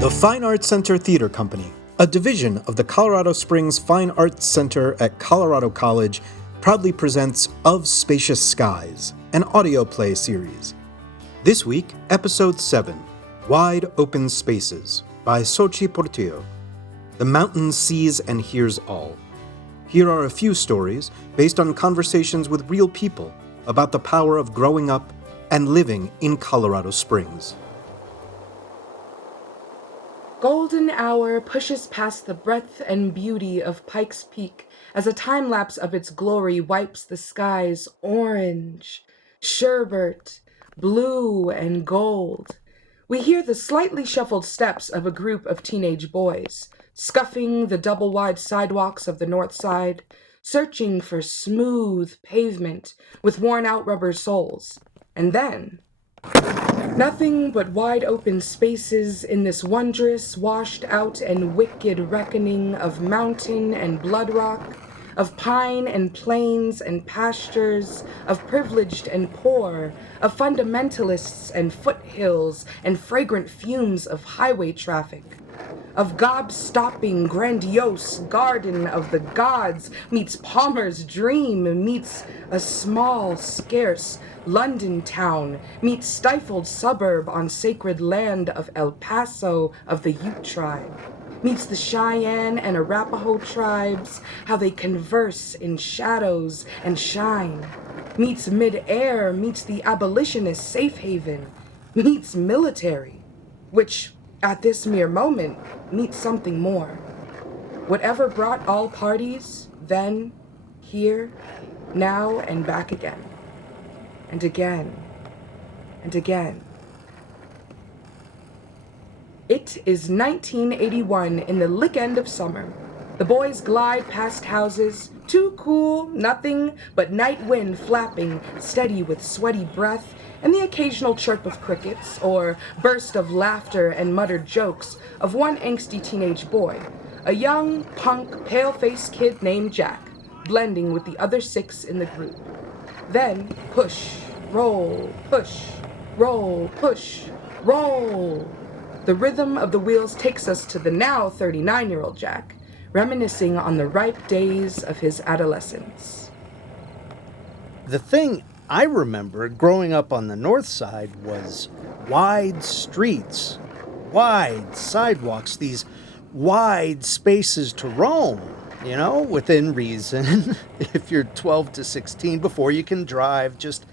The Fine Arts Center Theater Company, a division of the Colorado Springs Fine Arts Center at Colorado College, proudly presents Of Spacious Skies, an audio play series. This week, Episode 7, Wide Open Spaces, by Xochi Portillo. The mountain sees and hears all. Here are a few stories based on conversations with real people about the power of growing up and living in Colorado Springs. Golden hour pushes past the breadth and beauty of Pikes Peak as a time-lapse of its glory wipes the skies orange, sherbet, blue, and gold. We hear the slightly shuffled steps of a group of teenage boys, scuffing the double-wide sidewalks of the north side, searching for smooth pavement with worn-out rubber soles. And then nothing but wide open spaces in this wondrous, washed out and wicked reckoning of mountain and blood rock, of pine and plains and pastures, of privileged and poor, of fundamentalists and foothills and fragrant fumes of highway traffic, of gob-stopping, grandiose garden of the gods meets Palmer's dream, meets a small, scarce London town, meets stifled suburb on sacred land of El Paso of the Ute tribe, meets the Cheyenne and Arapaho tribes, how they converse in shadows and shine, meets mid-air, meets the abolitionist safe haven, meets military, which at this mere moment meets something more. Whatever brought all parties, then, here, now, and back again. And again, and again. It is 1981 in the lick end of summer. The boys glide past houses, too cool, nothing but night wind flapping, steady with sweaty breath, and the occasional chirp of crickets, or burst of laughter and muttered jokes of one angsty teenage boy, a young, punk, pale-faced kid named Jack, blending with the other 6 in the group. Then, push, roll, push, roll, push, roll. The rhythm of the wheels takes us to the now 39-year-old Jack, reminiscing on the ripe days of his adolescence. The thing I remember growing up on the north side was wide streets, wide sidewalks, these wide spaces to roam, within reason. If you're 12 to 16, before you can drive, just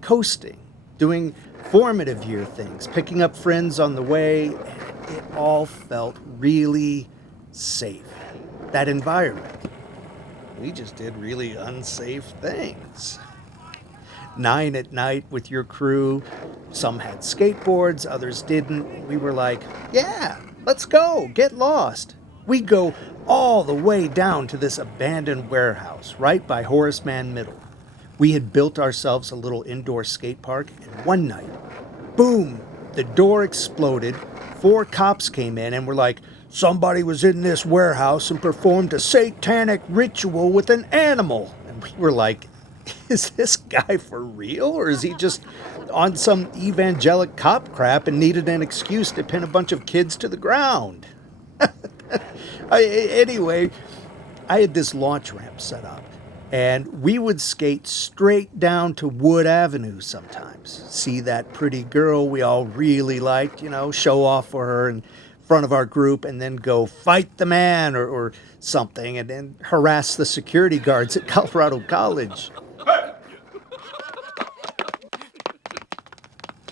coasting, doing formative year things, picking up friends on the way, and it all felt really safe. That environment. We just did really unsafe things. 9 at night with your crew. Some had skateboards, others didn't. We were like, yeah, let's go, get lost. We'd go all the way down to this abandoned warehouse right by Horace Mann Middle. We had built ourselves a little indoor skate park, and one night, boom, the door exploded. 4 cops came in and were like, somebody was in this warehouse and performed a satanic ritual with an animal. And we were like, is this guy for real, or is he just on some evangelic cop crap and needed an excuse to pin a bunch of kids to the ground? Anyway, I had this launch ramp set up, and we would skate straight down to Wood Avenue sometimes, see that pretty girl we all really liked, show off for her in front of our group, and then go fight the man or something, and then harass the security guards at Colorado College.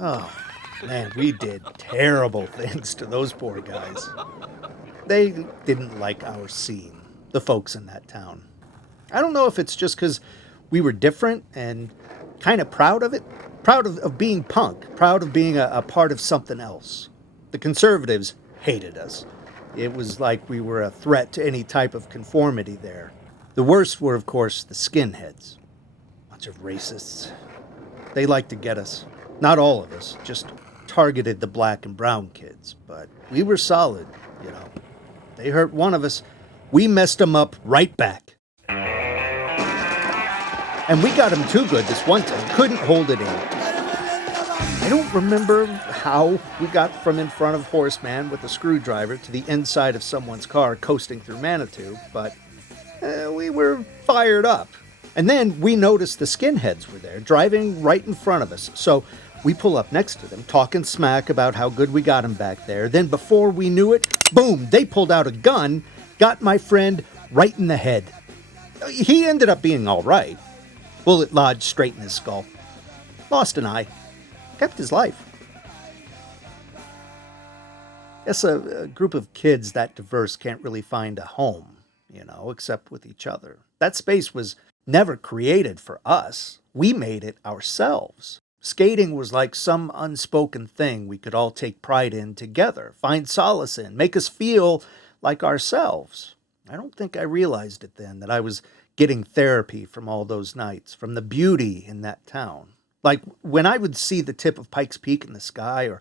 Oh, man, we did terrible things to those poor guys. They didn't like our scene, the folks in that town. I don't know if it's just because we were different and kind of proud of it, proud of being punk, proud of being a part of something else. The conservatives hated us. It was like we were a threat to any type of conformity there. The worst were, of course, the skinheads. Bunch of racists. They liked to get us. Not all of us, just targeted the black and brown kids. But we were solid, They hurt one of us. We messed them up right back. And we got them too good this one time. Couldn't hold it in. I don't remember how we got from in front of Horseman with a screwdriver to the inside of someone's car coasting through Manitou, but we were fired up. And then we noticed the skinheads were there, driving right in front of us. So we pull up next to them, talking smack about how good we got them back there. Then before we knew it, boom, they pulled out a gun, got my friend right in the head. He ended up being all right. Bullet lodged straight in his skull. Lost an eye. Kept his life. Guess a group of kids that diverse can't really find a home, except with each other. That space was never created for us. We made it ourselves. Skating was like some unspoken thing we could all take pride in together, find solace in, make us feel like ourselves. I don't think I realized it then, that I was getting therapy from all those nights, from the beauty in that town. Like when I would see the tip of Pikes Peak in the sky or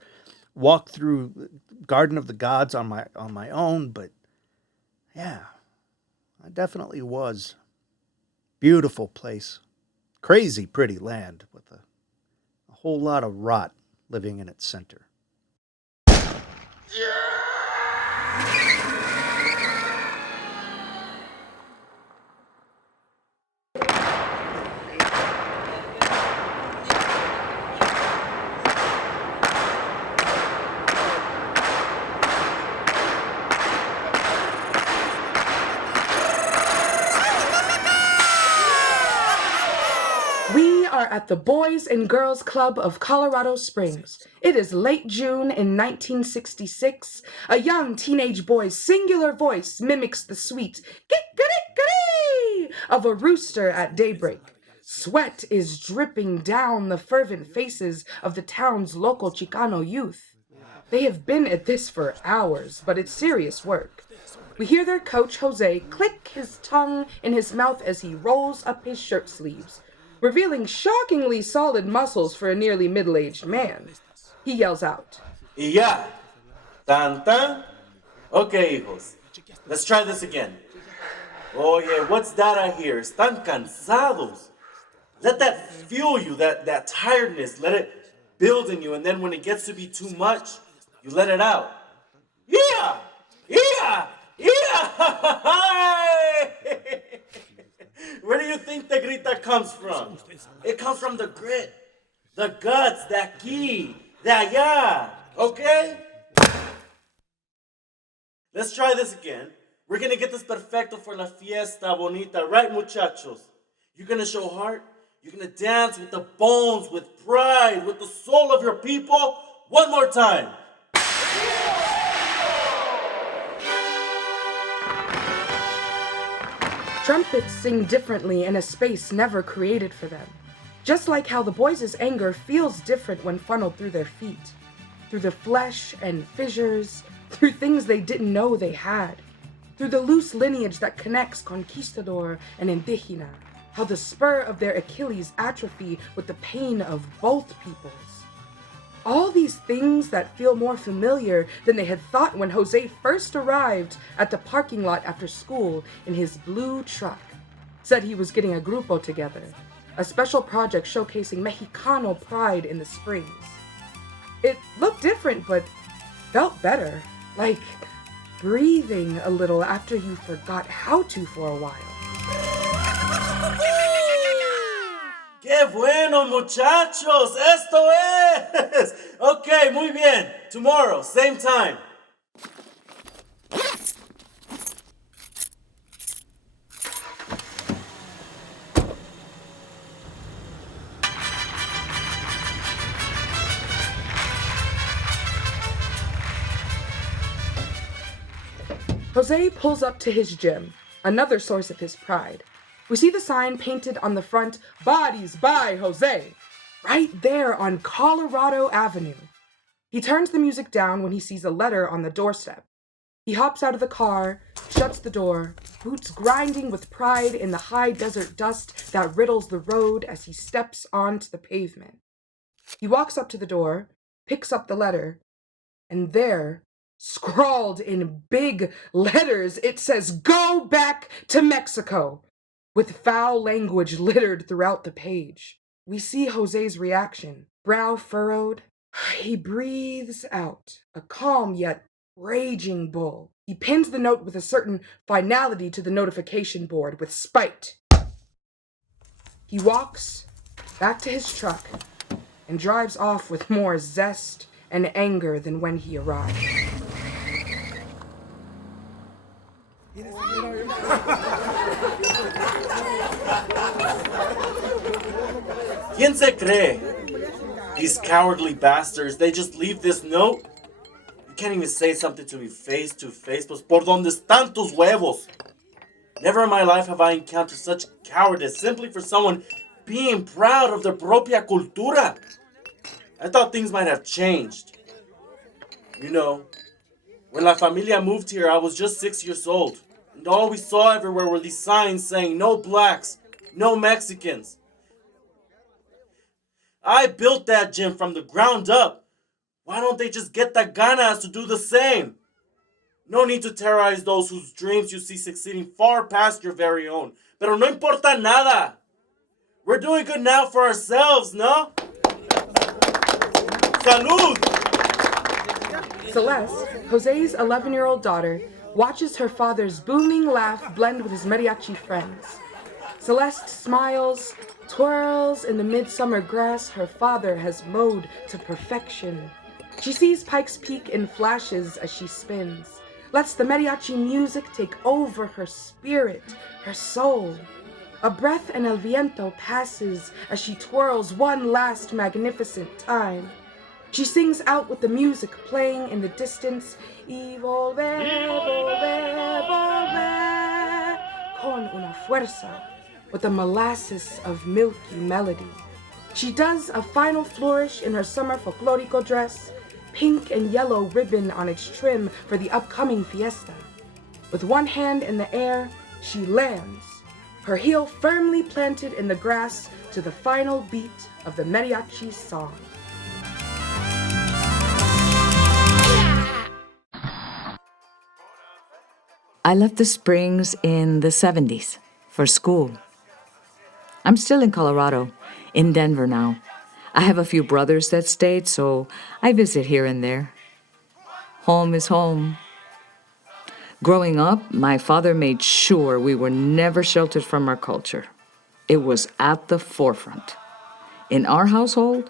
walk through Garden of the Gods on my own, but yeah, I definitely was. Beautiful place. Crazy pretty land with a whole lot of rot living in its center. We are at the Boys and Girls Club of Colorado Springs. It is late June in 1966. A young teenage boy's singular voice mimics the sweet kick-a-dick-a-dee of a rooster at daybreak. Sweat is dripping down the fervent faces of the town's local Chicano youth. They have been at this for hours, but it's serious work. We hear their coach, Jose, click his tongue in his mouth as he rolls up his shirt sleeves, revealing shockingly solid muscles for a nearly middle-aged man. He yells out, Y ya. Tan tan. Okay, hijos. Let's try this again. Oye, what's that I hear? Están cansados. Let that fuel you, that tiredness. Let it build in you, and then when it gets to be too much, you let it out. Yeah! Yeah! Yeah! Where do you think the grita comes from? It comes from the grit, the guts, de aquí, de allá, okay? Let's try this again. We're gonna get this perfecto for la fiesta bonita, right, muchachos? You're gonna show heart, you're gonna dance with the bones, with pride, with the soul of your people. One more time. Trumpets sing differently in a space never created for them. Just like how the boys' anger feels different when funneled through their feet, through the flesh and fissures, through things they didn't know they had, through the loose lineage that connects conquistador and indigena, how the spur of their Achilles atrophy with the pain of both peoples. All these things that feel more familiar than they had thought when Jose first arrived at the parking lot after school in his blue truck. Said he was getting a grupo together, a special project showcasing Mexicano pride in the Springs. It looked different, but felt better, like breathing a little after you forgot how to for a while. ¡Qué bueno, muchachos! ¡Esto es! Okay, muy bien. Tomorrow, same time. Jose pulls up to his gym, another source of his pride. We see the sign painted on the front, Bodies by Jose, right there on Colorado Avenue. He turns the music down when he sees a letter on the doorstep. He hops out of the car, shuts the door, boots grinding with pride in the high desert dust that riddles the road as he steps onto the pavement. He walks up to the door, picks up the letter, and there, scrawled in big letters, it says, "Go back to Mexico," with foul language littered throughout the page. We see Jose's reaction, brow furrowed, He breathes out, a calm yet raging bull. He pins the note with a certain finality to the notification board with spite. He walks back to his truck and drives off with more zest and anger than when he arrived. ¿Quién se cree? These cowardly bastards, they just leave this note? You can't even say something to me face to face, pues por donde están tus huevos? Never in my life have I encountered such cowardice simply for someone being proud of their propia cultura. I thought things might have changed. You know, when La Familia moved here, I was just 6 years old. And all we saw everywhere were these signs saying no blacks, no Mexicans. I built that gym from the ground up. Why don't they just get the ganas to do the same? No need to terrorize those whose dreams you see succeeding far past your very own. Pero no importa nada. We're doing good now for ourselves, no? Salud! Celeste, Jose's 11-year-old daughter, watches her father's booming laugh blend with his mariachi friends. Celeste smiles, twirls in the midsummer grass her father has mowed to perfection. She sees Pikes Peak in flashes as she spins, lets the mariachi music take over her spirit, her soul. A breath and el viento passes as she twirls one last magnificent time. She sings out with the music playing in the distance, y volver, volver, volver, con una fuerza, with a molasses of milky melody. She does a final flourish in her summer folklorico dress, pink and yellow ribbon on its trim for the upcoming fiesta. With one hand in the air, she lands, her heel firmly planted in the grass to the final beat of the mariachi's song. I left the Springs in the 70s for school. I'm still in Colorado, in Denver now. I have a few brothers that stayed, so I visit here and there. Home is home. Growing up, my father made sure we were never sheltered from our culture. It was at the forefront. In our household,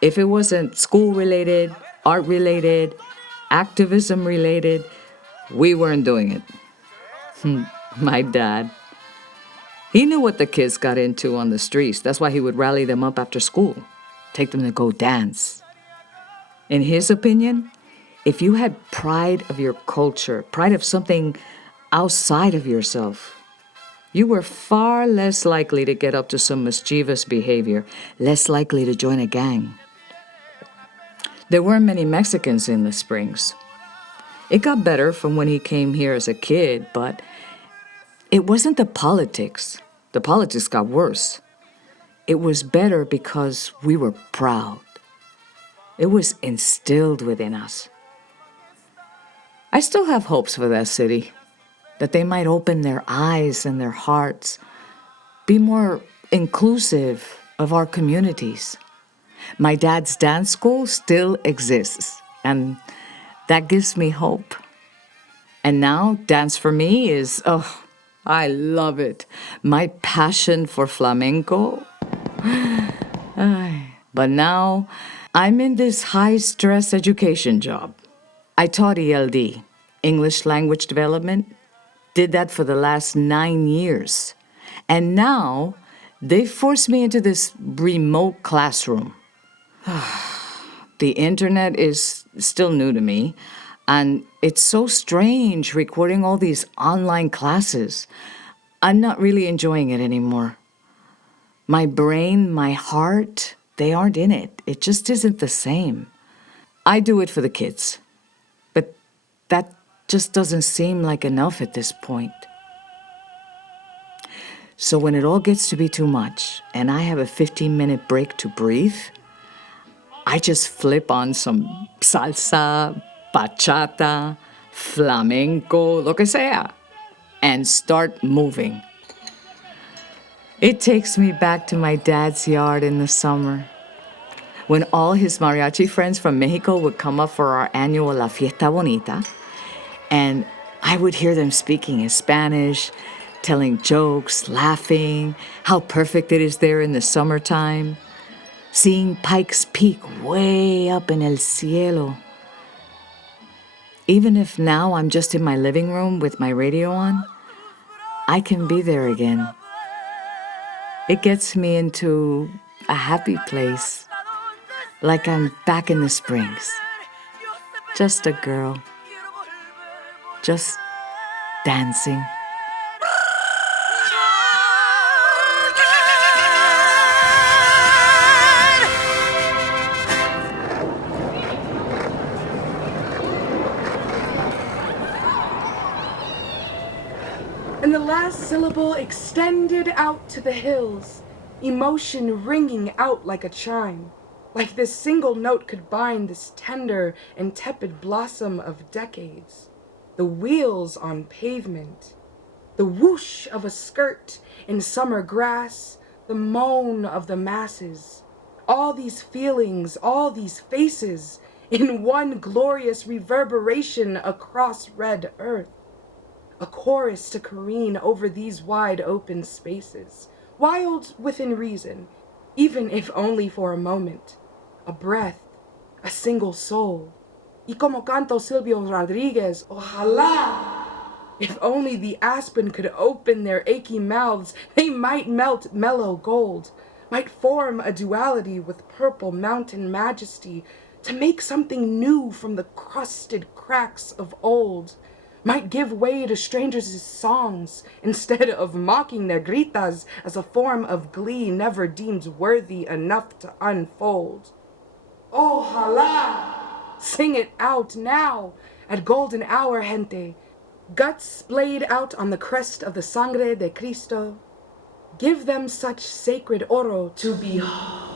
if it wasn't school-related, art-related, activism-related, we weren't doing it. My dad. He knew what the kids got into on the streets. That's why he would rally them up after school, take them to go dance. In his opinion, if you had pride of your culture, pride of something outside of yourself, you were far less likely to get up to some mischievous behavior, less likely to join a gang. There weren't many Mexicans in the Springs. It got better from when he came here as a kid, but it wasn't the politics. The politics got worse. It was better because we were proud. It was instilled within us. I still have hopes for that city, that they might open their eyes and their hearts, be more inclusive of our communities. My dad's dance school still exists, and that gives me hope. And now, dance for me is, I love it. My passion for flamenco. But now, I'm in this high-stress education job. I taught ELD, English Language Development. Did that for the last 9 years. And now, they forced me into this remote classroom. The internet is still new to me, and it's so strange recording all these online classes. I'm not really enjoying it anymore. My brain, my heart, they aren't in it. It just isn't the same. I do it for the kids, but that just doesn't seem like enough at this point. So when it all gets to be too much, and I have a 15-minute break to breathe, I just flip on some salsa, bachata, flamenco, lo que sea, and start moving. It takes me back to my dad's yard in the summer. when all his mariachi friends from Mexico would come up for our annual La Fiesta Bonita, and I would hear them speaking in Spanish, telling jokes, laughing, how perfect it is there in the summertime, seeing Pikes Peak way up in el cielo. Even if now I'm just in my living room with my radio on, I can be there again. It gets me into a happy place, like I'm back in the Springs. Just a girl, just dancing. And the last syllable extended out to the hills, emotion ringing out like a chime, like this single note could bind this tender and tepid blossom of decades. The wheels on pavement, the whoosh of a skirt in summer grass, the moan of the masses, all these feelings, all these faces, in one glorious reverberation across red earth. A chorus to careen over these wide open spaces, wild within reason, even if only for a moment, a breath, a single soul. Y como canto Silvio Rodriguez, ojalá! If only the aspen could open their achy mouths, they might melt mellow gold, might form a duality with purple mountain majesty, to make something new from the crusted cracks of old, might give way to strangers' songs instead of mocking their gritas as a form of glee never deemed worthy enough to unfold. Ojalá! Sing it out now at golden hour, gente. Guts splayed out on the crest of the sangre de Cristo. Give them such sacred oro to behold.